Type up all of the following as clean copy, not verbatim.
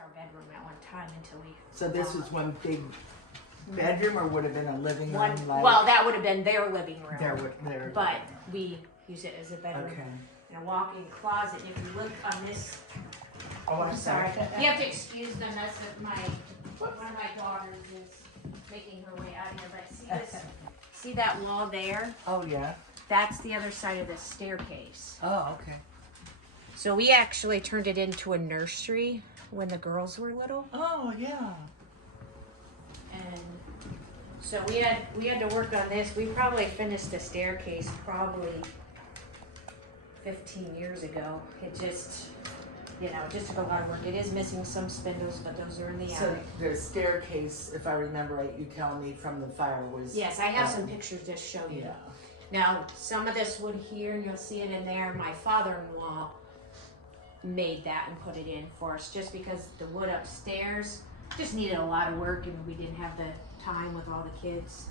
our bedroom at one time until we. So this was one big bedroom, or would have been a living room? Well, that would have been their living room. But we use it as a bedroom. Okay. And a walk-in closet. And if you look on this, oh, I'm sorry. You have to excuse the mess of one of my daughters is making her way out of here. But see this? See that wall there? Oh yeah. That's the other side of the staircase. Oh, okay. So we actually turned it into a nursery when the girls were little. Oh yeah. And so we had to work on this. We probably finished the staircase probably 15 years ago. It just, just took a lot of work. It is missing some spindles, but those are in the attic. So the staircase, if I remember right, you tell me from the fire was. Yes, I have some pictures to show you. Yeah. Now, some of this wood here, and you'll see it in there, my father-in-law made that and put it in for us just because the wood upstairs just needed a lot of work and we didn't have the time with all the kids.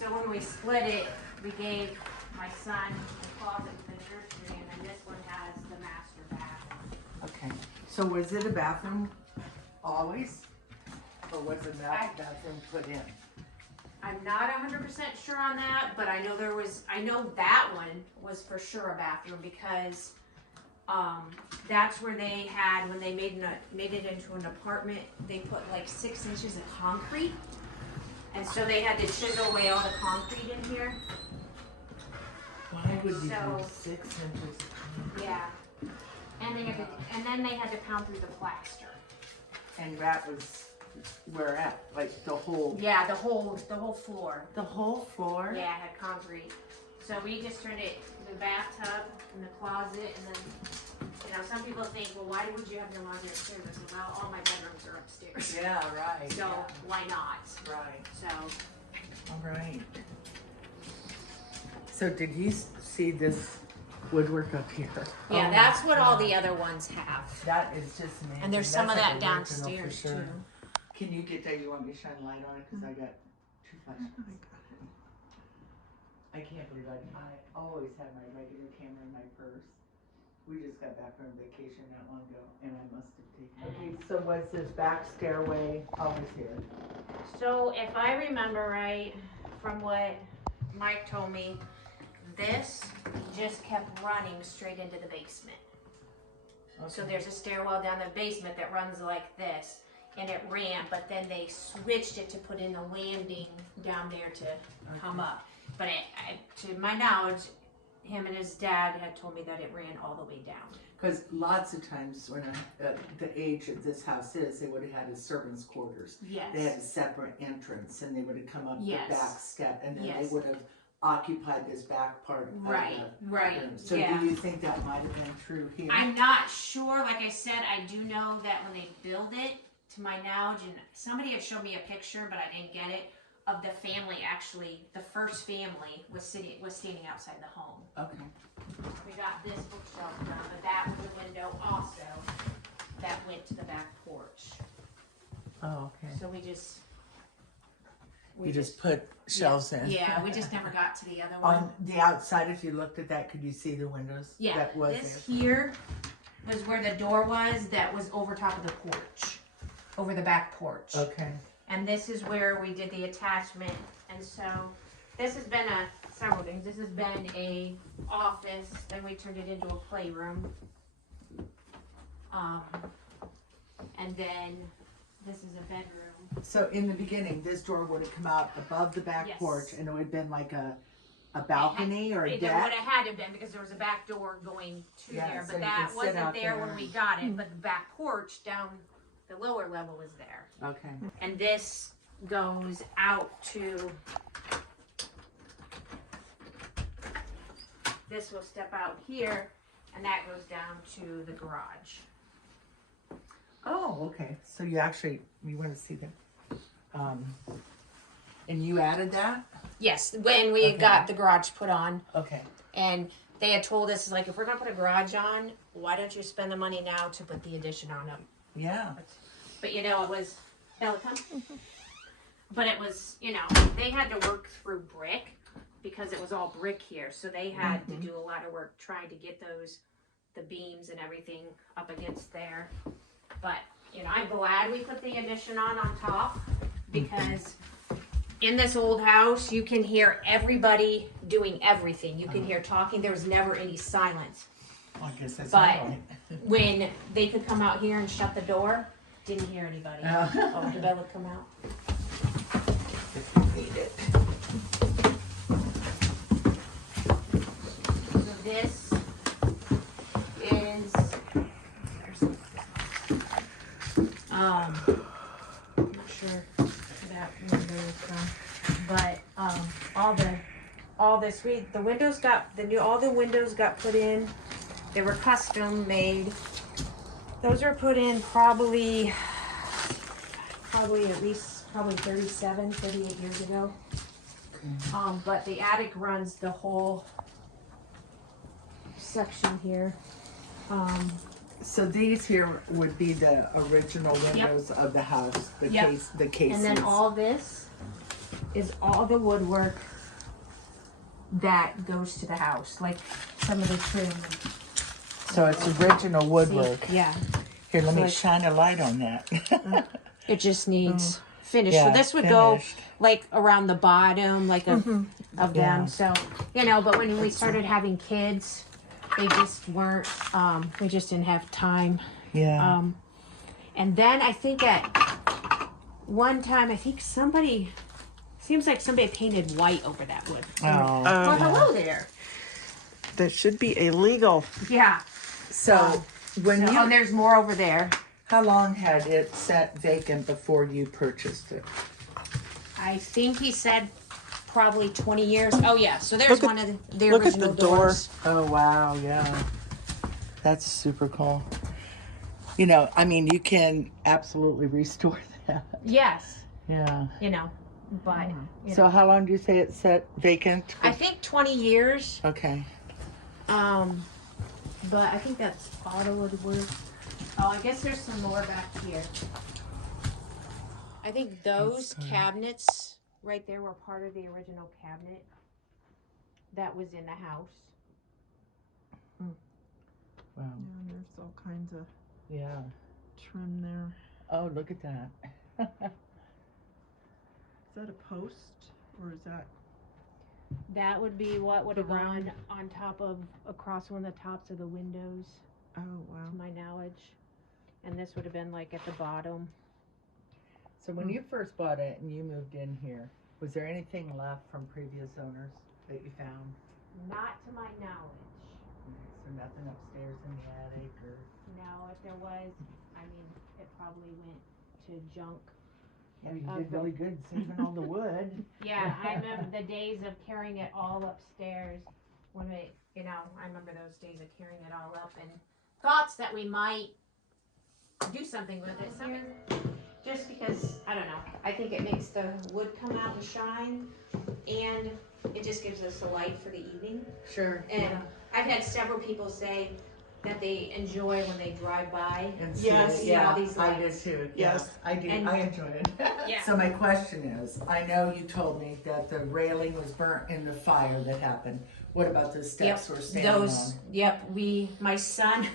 So when we split it, we gave my son the closet with the nursery, and then this one has the master bath. Okay. So was it a bathroom always? Or was a bathroom put in? I'm not 100% sure on that, but I know that one was for sure a bathroom because that's where they had, when they made it into an apartment, they put like 6 inches of concrete. And so they had to chisel away all the concrete in here. Why would you do 6 inches? Yeah. And then they had to pound through the plaster. And that was where at? Like the whole. Yeah, the whole floor. The whole floor? Yeah, it had concrete. So we just turned it the bathtub and the closet, and then some people think, well, why would you have your laundry upstairs? I said, well, all my bedrooms are upstairs. Yeah, right. So why not? Right. So. All right. So did you see this woodwork up here? Yeah, that's what all the other ones have. That is just amazing. And there's some of that downstairs too. Can you get that? You want me to shine a light on it? Because I got 2 flashes. I can't believe I always have my regular camera in my purse. We just got back from vacation not long ago, and I must have taken it. Okay, so was this back stairway always here? So if I remember right, from what Mike told me, this just kept running straight into the basement. Okay. So there's a stairwell down the basement that runs like this, and it ran, but then they switched it to put in the landing down there to come up. But to my knowledge, him and his dad had told me that it ran all the way down. Because lots of times when the age of this house is, they would have had a servant's quarters. Yes. They had a separate entrance, and they would have come up the back step, and then Yes. they would have occupied this back part of right. room. So do you think that might have been true here? I'm not sure. Like I said, I do know that when they build it, to my knowledge, and somebody had shown me a picture, but I didn't get it, of the family actually, the first family was standing outside the home. Okay. We got this bookshelf done, but that was a window also that went to the back porch. Oh, okay. So we just put shelves in. Yeah, we just never got to the other one. On the outside, if you looked at that, could you see the windows? Yeah, that was this there? here was where the door was that was over top of the porch, over the back porch. Okay. And this is where we did the attachment. And so this has been several things. This has been a office, then we turned it into a playroom. And then this is a bedroom. So in the beginning, this door would have come out above the back porch, and it would have been like a balcony or a deck? It would have had to have been, because there was a back door going to there, so but you that could sit wasn't out there there. when we got it. But the back porch down the lower level was there. Okay. And this goes out to, this will step out here, and that goes down to the garage. Oh, okay. So you want to see that? And you added that? Yes, when we got the garage put on. Okay. And they had told us, like, if we're going to put a garage on, why don't you spend the money now to put the addition on them? Yeah. But, it was, but it was, they had to work through brick because it was all brick here. So they had to do a lot of work trying to get the beams and everything up against there. But you know, I'm glad we put the addition on top, because in this old house, you can hear everybody doing everything. You can hear talking. There was never any silence. I guess that's But all right. when they could come out here and shut the door, didn't hear anybody. Oh, the bell would come out. If you need it. So this is, I'm not sure where that window is from, but all this, the windows got all the windows got put in. They were custom made. Those were put in probably at least 38 years ago. But the attic runs the whole section here. So these here would be the original windows of the house, the cases. And then all this is all the woodwork that goes to the house, like some of the trim. So it's original woodwork. See? Yeah. Here, let me like- shine a light on that. It just needs finished. Yeah, So this would finished. go like around the bottom, like of them. Yeah. So, you know, but when we started having kids, they just weren't, we just didn't have time. Yeah. And then I think at one time, seems like somebody painted white over that wood. Oh. Well, hello there. That should be illegal. Yeah. So when Oh, you, there's more over there. how long had it sat vacant before you purchased it? I think he said probably 20 years. Oh yeah, so there's Look at- one of the look at original the door. doors. Oh wow, yeah. That's super cool. You know, I mean, you can absolutely restore that. Yes, Yeah. you know, but you So know. how long do you say it sat vacant? I think 20 years. Okay. But I think that's auto woodwork. Oh, I guess there's some more back here. I think those cabinets right there were part of the original cabinet that was in the house. Wow. Yeah, there's all kinds of Yeah. trim there. Oh, look at that. Is that a post or is that? That would be what would have The gone round. on top of, across one of the tops of the windows, Oh wow. to my knowledge. And this would have been like at the bottom. So when you first bought it and you moved in here, was there anything left from previous owners that you found? Not to my knowledge. So nothing upstairs in the attic or? No, if there was, I mean, it probably went to junk. Yeah, you did really good saving all the wood. Yeah, I remember the days of carrying it all upstairs when we, you know, I remember those days of carrying it all up and thoughts that we might do something with it. Just because, I don't know, I think it makes the wood come out and shine, and it just gives us a light for the evening. Sure. And I've had several people say that they enjoy when they drive by. And see Yes. it, See yeah, all these I did lights. too. Yes. Yeah, I do. And- I enjoy it. Yeah. So my question is, I know you told me that the railing was burnt in the fire that happened. What about the steps we're standing Those, yep, my son,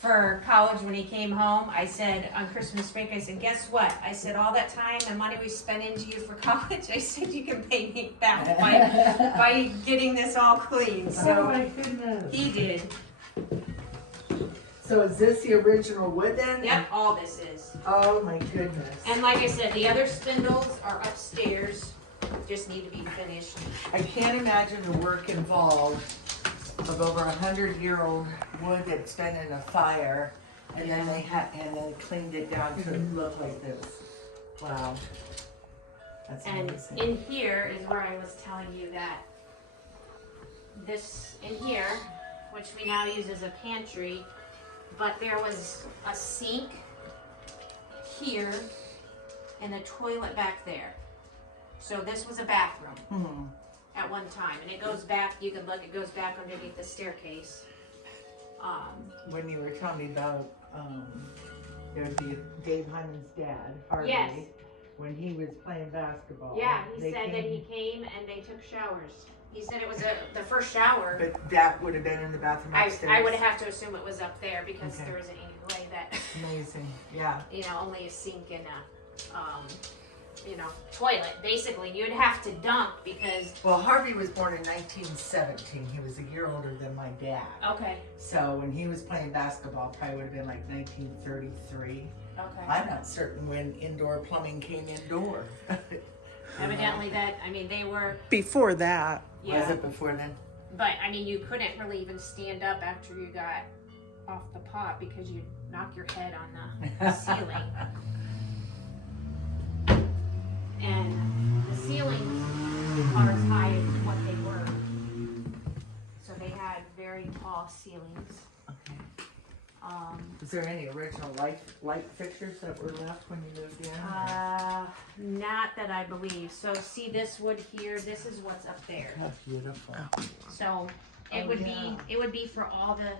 for college when he came home, I said on Christmas break, I said, guess what? I said, all that time and money we spent into you for college, I said, you can pay me back by getting this all clean. on? Oh So my goodness. he did. So is this the original wood then? Yep, all this is. Oh my goodness. And like I said, the other spindles are upstairs, just need to be finished. I can't imagine the work involved of over 100-year-old wood that's been in a fire, and then they cleaned it down to look like this. Wow, that's And amazing. in here is where I was telling you that this in here, which we now use as a pantry, but there was a sink here and a toilet back there. So this was a bathroom at one time, and it goes back, you can look, it goes back underneath the staircase. When you were telling me about there would be Dave Hyman's dad, Harvey, Yes. when he was playing basketball. Yeah, he they said that came- he came and they took showers. He said it was the first shower. But that would have been in the bathroom upstairs. I would have to assume it was up there because Okay. there isn't any way that, Amazing. Yeah. you know, only a sink and a, you know, toilet. Basically, you'd have to dunk because. Well, Harvey was born in 1917. He was a year older than my dad. Okay. So when he was playing basketball, probably would have been like 1933. Okay. I'm not certain when indoor plumbing came indoor. Evidently, that I mean they were. Before that. Yeah. Was it before then? But I mean, you couldn't really even stand up after you got off the pot because you'd knock your head on the ceiling. And the ceilings are as high as what they were. So they had very tall ceilings. Okay. Was there any original light fixtures that were left when you moved in? Not that I believe. So see this wood here, this is what's up there. How beautiful. So it would be for all the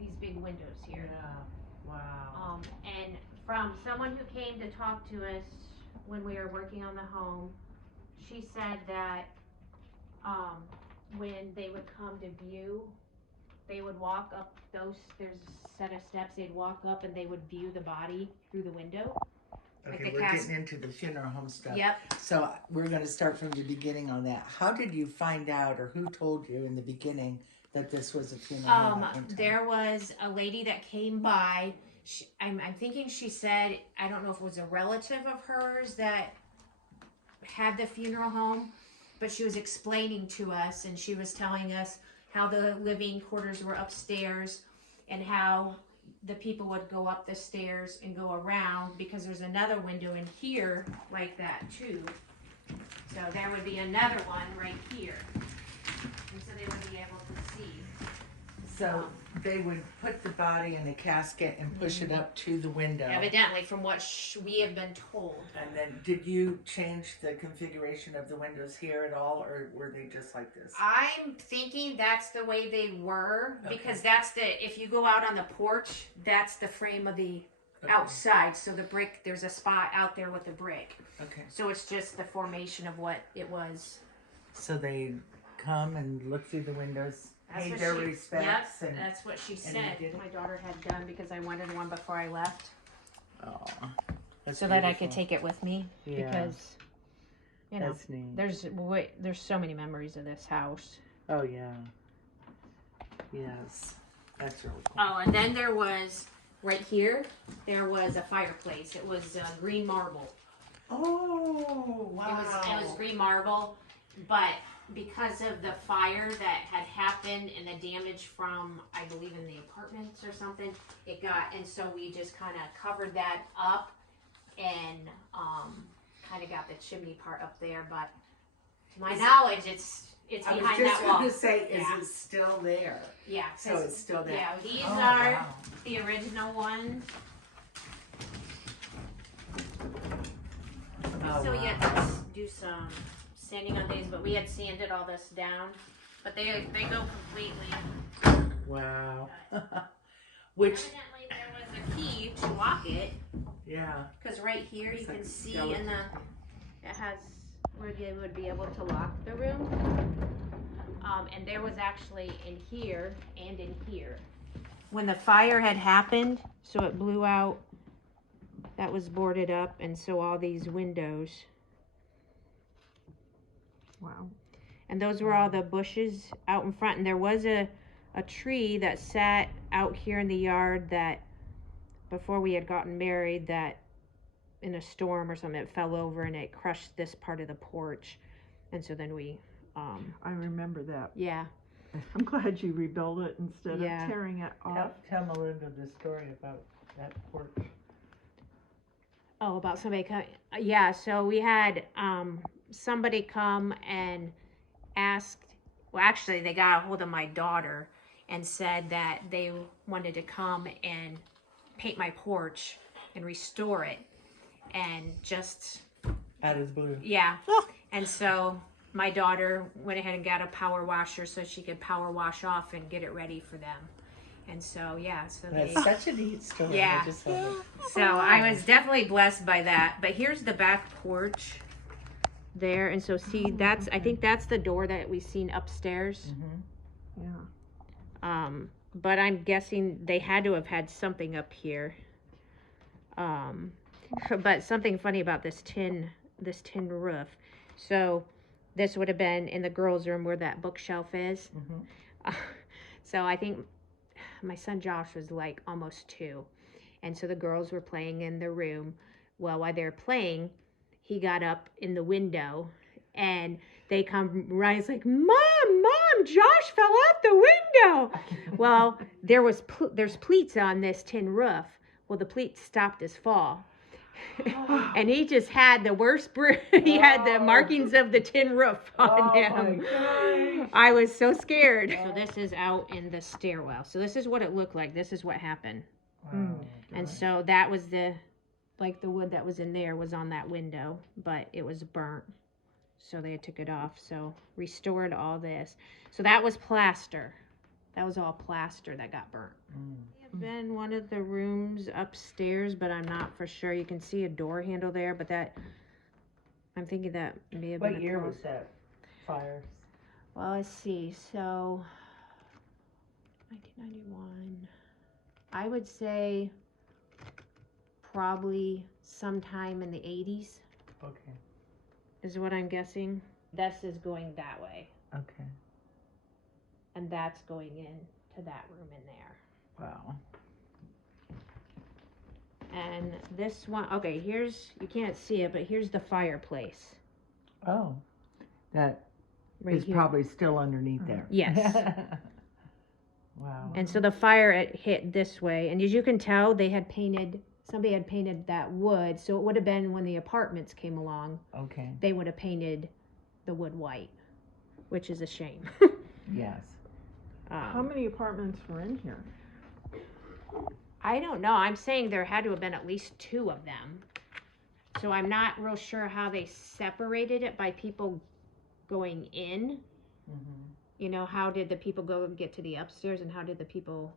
these big windows here. Yeah. Wow. And from someone who came to talk to us when we were working on the home, she said that when they would come to view, they would walk up there's a set of steps, they'd walk up and they would view the body through the window. Okay, like we're getting into the funeral home stuff. Yep. So we're going to start from the beginning on that. How did you find out, or who told you in the beginning that this was a funeral home? at one time? There was a lady that came by. I'm thinking she said, I don't know if it was a relative of hers that had the funeral home, but she was explaining to us and she was telling us how the living quarters were upstairs and how the people would go up the stairs and go around because there's another window in here like that too. So there would be another one right here. And so they would be able to see. So they would put the body in a casket and push it up to the window. Evidently, from what we have been told. And then did you change the configuration of the windows here at all, or were they just like this? I'm thinking that's the way they were because that's if you go out on the porch, that's the frame of the outside. So the brick, there's a spot out there with the brick. Okay. So it's just the formation of what it was. So they come and look through the windows, That's paid what their she- respects, Yep, and that's what she you said. did it? My daughter had done because I wanted one before I left, that's so that I could beautiful. take it with me. Yeah. Because you know, That's neat. there's so many memories of this house. Oh yeah. Yes, that's really cool. Oh, and then there was right here. There was a fireplace. It was green marble. Oh wow! It was green marble, but because of the fire that had happened and the damage from, I believe, in the apartments or something, it got, and so we just kind of covered that up and kind of got the chimney part up there. But to my knowledge, it's I was behind just that wall. going to say, is Yeah. it still there? Yeah, So 'cause- it's still there. yeah, these Oh, are wow. the original ones. Oh, So we wow. had to do some sanding on these, but we had sanded all this down. But they go completely. Wow. Which, Evidently there was a key to lock it, yeah. because right here you It's like can a see skeleton. in the, it has where they would be able to lock the room. And there was actually in here and in here. When the fire had happened, so it blew out, that was boarded up, and so all these windows. Wow. And those were all the bushes out in front. And there was a tree that sat out here in the yard that before we had gotten married, that in a storm or something, it fell over and it crushed this part of the porch. And so then we, I remember that. yeah. I'm glad you rebuilt it instead Yeah. of tearing it off. Tell Melinda the story about that porch. Oh, about somebody coming. Yeah, so we had somebody come and asked, well, actually, they got a hold of my daughter and said that they wanted to come and paint my porch and restore it. And just, Out of the blue. yeah. And so my daughter went ahead and got a power washer so she could power wash off and get it ready for them. And so, yeah, so That's they, such a neat story. Yeah. I just love it. so I was definitely blessed by that. But here's the back porch there. And so see, that's, I think that's the door that we've seen upstairs. Mm-hmm. Yeah. but I'm guessing they had to have had something up here. But something funny about this tin roof. So this would have been in the girls' room where that bookshelf is. So I think my son Josh was like almost 2. And so the girls were playing in the room. Well, while they were playing, he got up in the window and they come right. It's like, Mom, Josh fell out the window. Well, there's pleats on this tin roof. Well, the pleats stopped his fall. And he just had the worst he had the markings of the tin roof on him. My I was so scared. So this is out in the stairwell. So this is what it looked like. This is what happened. And so that was the wood that was in there was on that window, but it was burnt. So they took it off. So restored all this. So that was plaster. That was all plaster that got burnt. Been one of the rooms upstairs, but I'm not for sure. You can see a door handle there, but I'm thinking that may have been What year was that fire? Well, let's see. So 1991. I would say probably sometime in the 80s. Okay. Is what I'm guessing. This is going that way. Okay. And that's going in to that room in there. Wow. And this one, okay, you can't see it, but here's the fireplace. Oh, that Right is here. probably still underneath there. Yes. Wow. And so the fire hit this way. And as you can tell, somebody had painted that wood. So it would have been when the apartments came along, Okay. they would have painted the wood white, which is a shame. Yes. How many apartments were in here? I don't know. I'm saying there had to have been at least 2 of them. So I'm not real sure how they separated it by people going in. You know, how did the people go and get to the upstairs and how did the people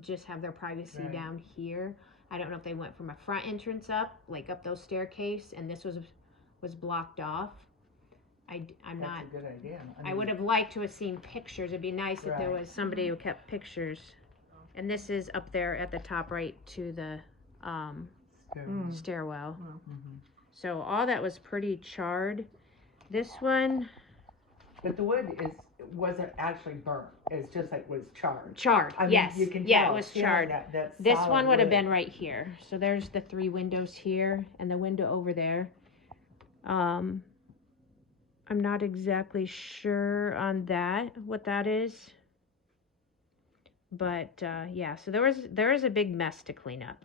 just have their privacy down here? I don't know if they went from a front entrance up, like up those staircase, and this was blocked off. I'm not. That's a good idea. I would have liked to have seen pictures. It'd be nice if there was somebody who kept pictures. And this is up there at the top right to the stairwell. So all that was pretty charred. This one. But the wood wasn't actually burnt. It's just like was charred. Charred, I mean, yes. you can Yeah, tell it was it's charred. That This solid one would have wood. been right here. So there's the 3 windows here and the window over there. I'm not exactly sure on that, what that is. But yeah, so there is a big mess to clean up.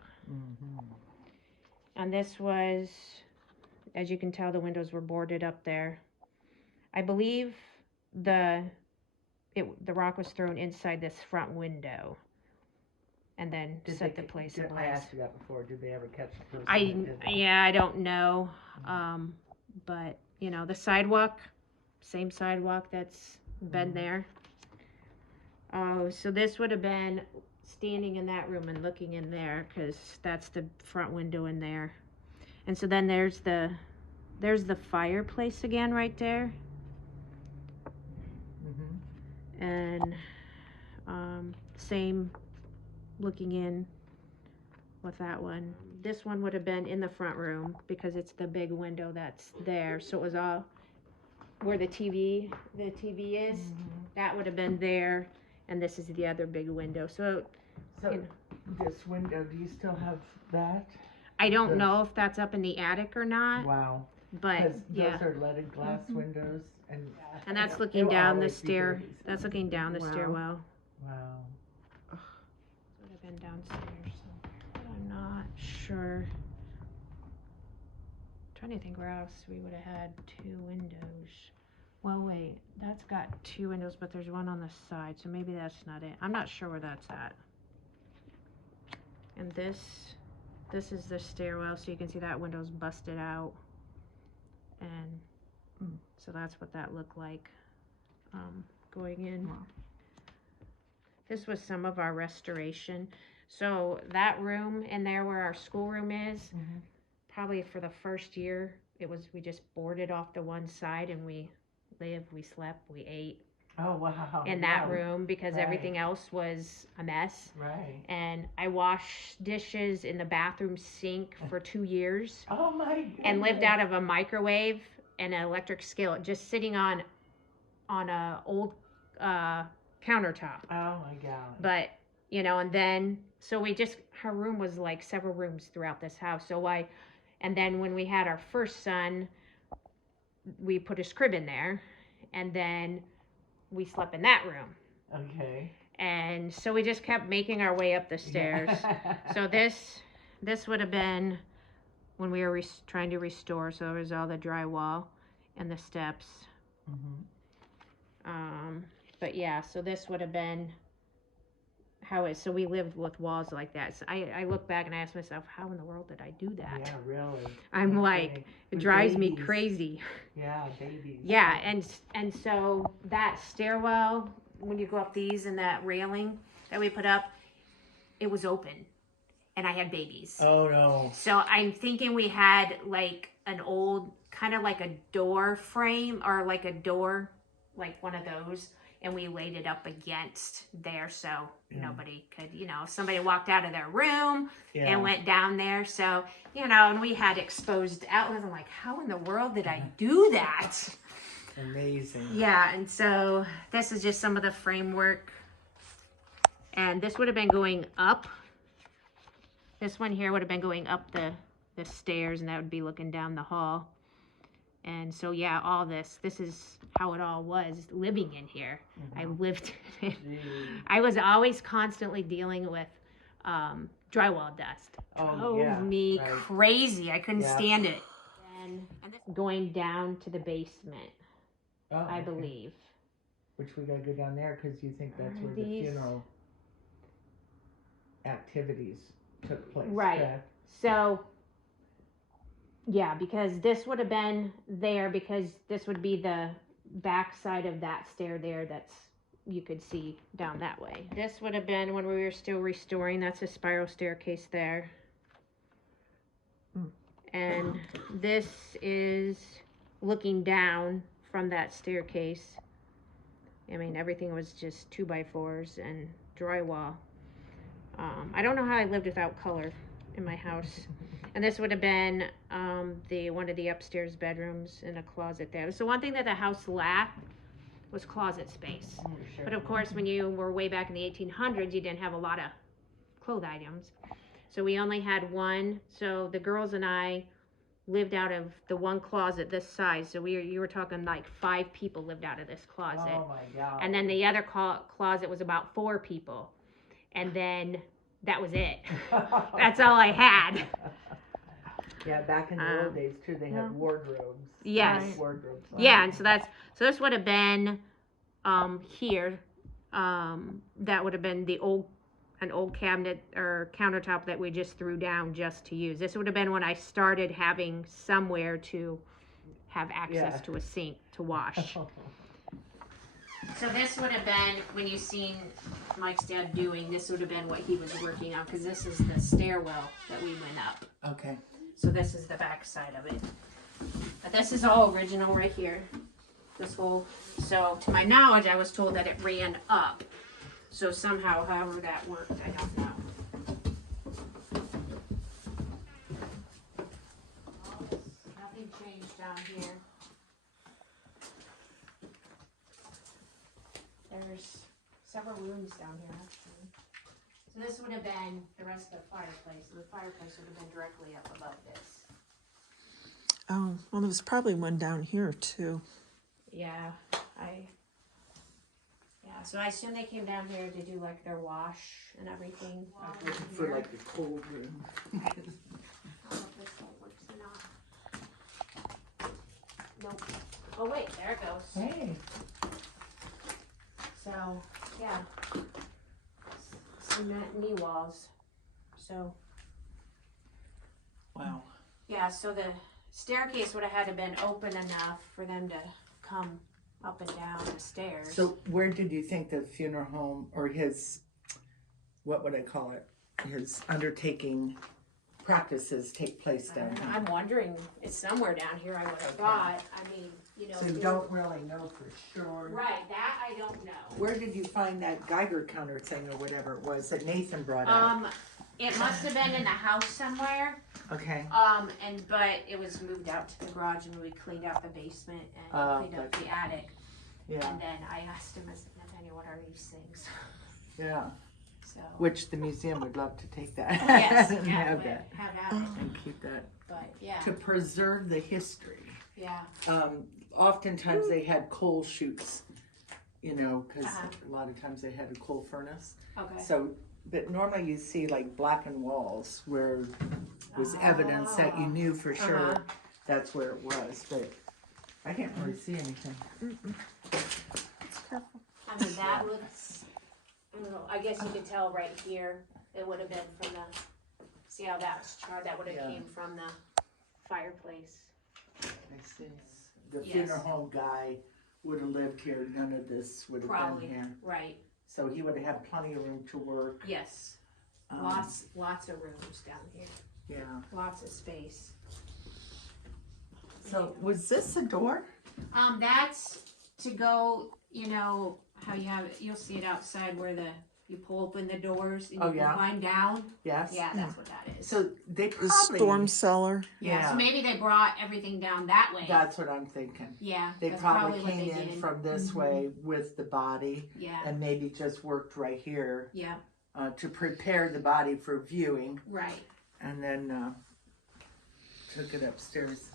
And this was, as you can tell, the windows were boarded up there. I believe the rock was thrown inside this front window and then set the place ablaze. I asked you that before. Did they ever catch the person? that did that? I don't know. But you know, the sidewalk, same sidewalk that's been there. Oh, so this would have been standing in that room and looking in there because that's the front window in there. And so then there's the fireplace again right there. And same looking in with that one. This one would have been in the front room because it's the big window that's there. So it was all where the TV is. That would have been there. And this is the other big window. So this window, do you still have that? I don't know if that's up in the attic or not. Wow. But Because yeah. those are leaded glass windows. And that's looking down the stair. That's looking down the stairwell. Wow. Would have been downstairs somewhere, but I'm not sure. I'm trying to think where else we would have had 2 windows. Well, wait, that's got 2 windows, but there's one on the side, so maybe that's not it. I'm not sure where that's at. And this is the stairwell, so you can see that window's busted out. And so that's what that looked like going in. Wow. This was some of our restoration. So that room in there where our schoolroom is, probably for the first year, we just boarded off the one side and we lived, we slept, we ate. Oh, wow. in that room because everything else was a mess. Right. And I washed dishes in the bathroom sink for 2 years. Oh, my goodness. And lived out of a microwave and an electric skillet, just sitting on a old countertop. Oh, my God. But, you know, and then, so her room was like several rooms throughout this house. And then when we had our first son, we put his crib in there, and then we slept in that room. Okay. And so we just kept making our way up the stairs. So this would have been when we were trying to restore. So there was all the drywall and the steps. But yeah, so this would have been so we lived with walls like that. So I look back and I ask myself, how in the world did I do that? Yeah, really. I'm like, it drives me crazy. Yeah, babies. Yeah, and so that stairwell, when you go up these and that railing that we put up, it was open, and I had babies. Oh no. So I'm thinking we had like an old, kind of like a door frame or like a door, like one of those, and we laid it up against there so nobody could, you know, if somebody walked out of their room and went down there. So, you know, and we had exposed outlets. I'm like, how in the world did I do that? Amazing. Yeah, and so this is just some of the framework. And this would have been going up. This one here would have been going up the stairs, and that would be looking down the hall. And so, yeah, all this is how it all was living in here. I lived in it. I was always constantly dealing with drywall dust. Drove me crazy. I couldn't stand it. And going down to the basement, I believe. Which we got to go down there because you think that's where the funeral activities took place. Right. Correct? So... yeah, because this would have been there because this would be the back side of that stair there you could see down that way. This would have been when we were still restoring. That's a spiral staircase there. And this is looking down from that staircase. I mean, everything was just 2x4s and drywall. I don't know how I lived without color in my house. And this would have been one of the upstairs bedrooms and a closet there. So one thing that the house lacked was closet space. Sure. But of course, when you were way back in the 1800s, you didn't have a lot of clothes items. So we only had one. So the girls and I lived out of the one closet this size. So you were talking like 5 people lived out of this closet. Oh my God. And then the other closet was about 4 people. And then that was it. That's all I had. Yeah, back in the old days too, they had wardrobes. Yes. Nice wardrobes. Yeah, and so this would have been here. That would have been an old cabinet or countertop that we just threw down just to use. This would have been when I started having somewhere to have access to a sink to wash. So this would have been, when you seen Mike's dad doing, this would have been what he was working on, because this is the stairwell that we went up. Okay. So this is the back side of it. But this is all original right here. This whole, so to my knowledge, I was told that it ran up. So somehow, however that worked, I don't know. Nothing changed down here. There's several rooms down here, actually. So this would have been the rest of the fireplace. So the fireplace would have been directly up above this. Oh, well, there was probably one down here too. Yeah, so I assume they came down here to do like their wash and everything. For like the cold room. I don't know if this light works or not. Nope. Oh wait, there it goes. Hey. So, yeah. Cement knee walls. So. Wow. Yeah, so the staircase would have had to been open enough for them to come up and down the stairs. So where did you think the funeral home or his, what would I call it, his undertaking practices take place down here. I'm wondering, it's somewhere down here, I would have Okay. thought. I mean, you know. So you don't really know for sure. Right, that I don't know. Where did you find that Geiger counter thing or whatever it was that Nathan brought up? It must have been in the house somewhere. Okay. But it was moved out to the garage and we cleaned out the basement and cleaned up the attic. Yeah. And then I asked him, I said, Nathaniel, what are these things? Yeah. So. Which the museum would love to take that. Yes, and yeah, have that. Have at it. And keep that. But yeah. To preserve the history. Yeah. Oftentimes they had coal chutes, you know, because Uh-huh. a lot of times they had a coal furnace. Okay. So, but normally you see like blackened walls where was evidence that you knew for sure that's where it was. But I can't really see anything. I mean, that looks, I don't know, I guess you could tell right here, it would have been from the, see how that was charred, that would have came from the fireplace. I see. The Yes. funeral home guy would have lived here. None of this would have Probably, been here. right, So he would have had plenty of room to work. yes. Lots of rooms down here, Yeah. lots of space. So was this a door? That's to go, you know, how you have it, you'll see it outside where you pull open the doors and you can climb down. Yes. Yeah, that's what that is. So they The probably storm cellar. Yeah, so maybe they brought everything down that way. That's what I'm thinking. Yeah, They that's probably what came they in did. from this way with the body Yeah, and maybe just worked right here yeah, to prepare the body for viewing, right. and then took it upstairs.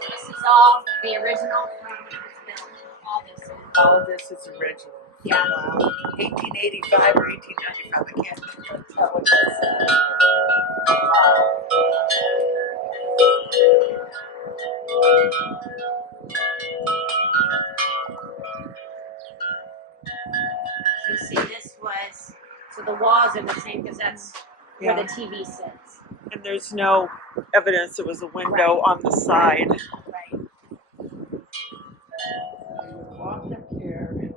This is all the original from when it was built. All this. All of this is original. Yeah. Wow. 1885 or 1895, I can't tell what this is. So you see, this was, so the walls are the same because that's where the TV sits. And there's no evidence there was a window on the side. Right. They would have walked up here,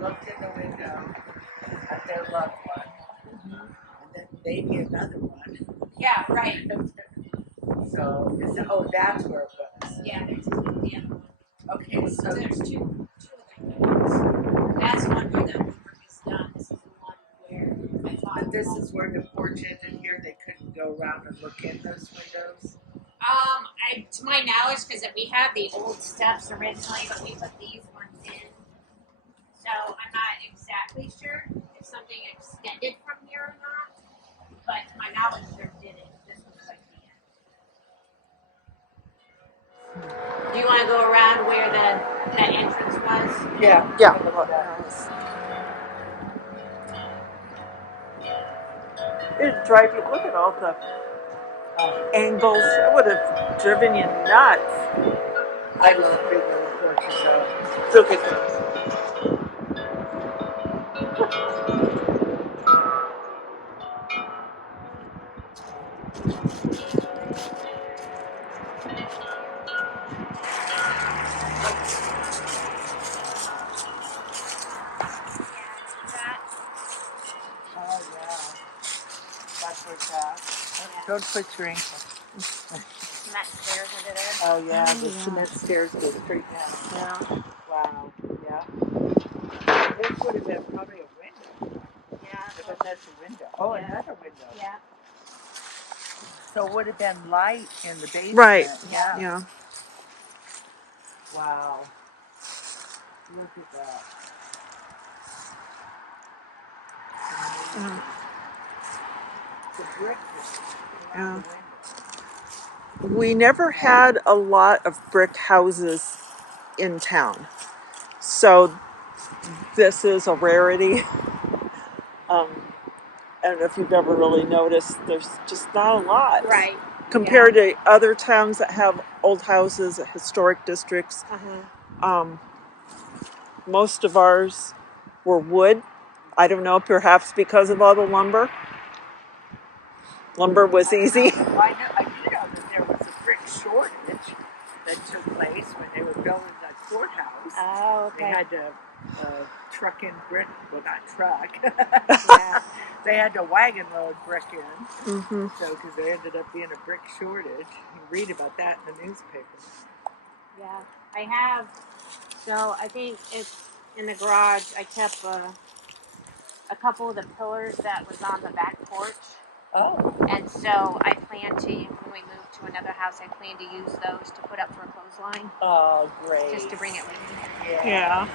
looked in the window at their loved one, and then maybe another one. Yeah, right. So, that's where it was. Yeah, there's the other one. Okay, So so there's two of the windows. That's one where the work is done. This is the one where I thought. this is where the porch is, and here they couldn't go around and look in those windows. To my knowledge, because we had the old steps originally, but we put these ones in. So I'm not exactly sure if something extended from here or not. But to my knowledge, there didn't. This was like the end. Do you want to go around where that entrance was? Yeah. Yeah. It'd drive you, look at all the angles. It would have driven you nuts. I love big little porches though. Look at those. Oh yeah. That's what's that. Don't put your ankle. Cement stairs under there. Oh yeah, Oh, the yeah. cement stairs go straight down. Yeah. Wow. Yeah. This would have been probably a window. Yeah. But that's a window. Oh, Yeah. another window. Yeah. So it would have been light in the basement. Right. Yeah. Yeah. Wow. Look at that. The brick Yeah. was We never had a lot of brick houses in town. So this is a rarity. I don't know if you've ever really noticed, there's just not a lot. Right. Compared to other towns that have old houses, historic districts. Most of ours were wood. I don't know, perhaps because of all the lumber. Lumber was easy. Well, I do know that there was a brick shortage that took place when they were building that courthouse. Oh, They okay. had to truck in brick. Well, not truck. Yeah. They had to wagon load brick in. Mm-hmm. So, because there ended up being a brick shortage. You read about that in the newspaper. Yeah. I have. So I think it's in the garage. I kept a couple of the pillars that was on the back porch. Oh. And so I plan to, when we move to another house, I plan to use those to put up for a clothesline. Oh, great. Just to bring it with me. Yeah. Yeah.